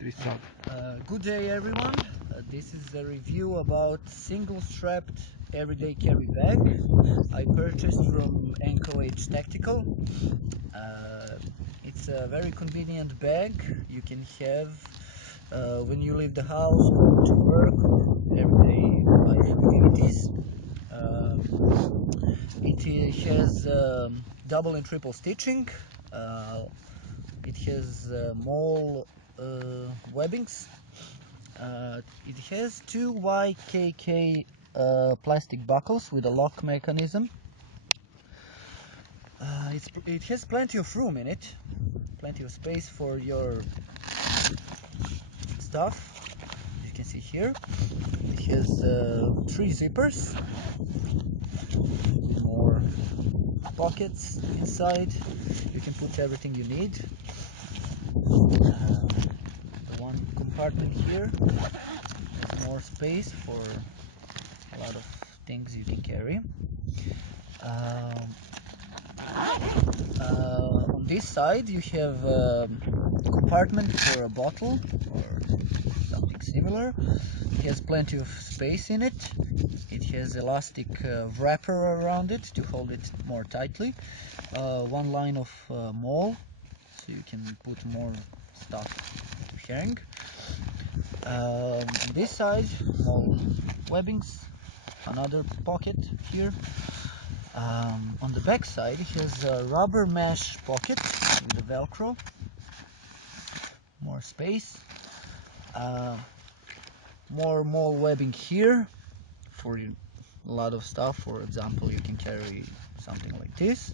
Good day everyone, this is a review about single strapped everyday carry bag I purchased from NCOH Tactical. It's a very convenient bag you can have when you leave the house or to work or everyday life activities. It has double and triple stitching. It has molle webbings. It has two YKK plastic buckles with a lock mechanism. It has plenty of room in it, plenty of space for your stuff. As you can see here, it has 3 zippers, more pockets inside. You can put everything you need. The one compartment here has more space for a lot of things you can carry. On this side you have a compartment for a bottle or something similar. It has plenty of space in it. It has elastic wrapper around it to hold it more tightly. One line of molle, so you can put more stuff to hang. On this side, more webbings, another pocket here. On the back side, it has a rubber mesh pocket with a velcro, more space, more molle webbing here for a lot of stuff. For example, you can carry something like this.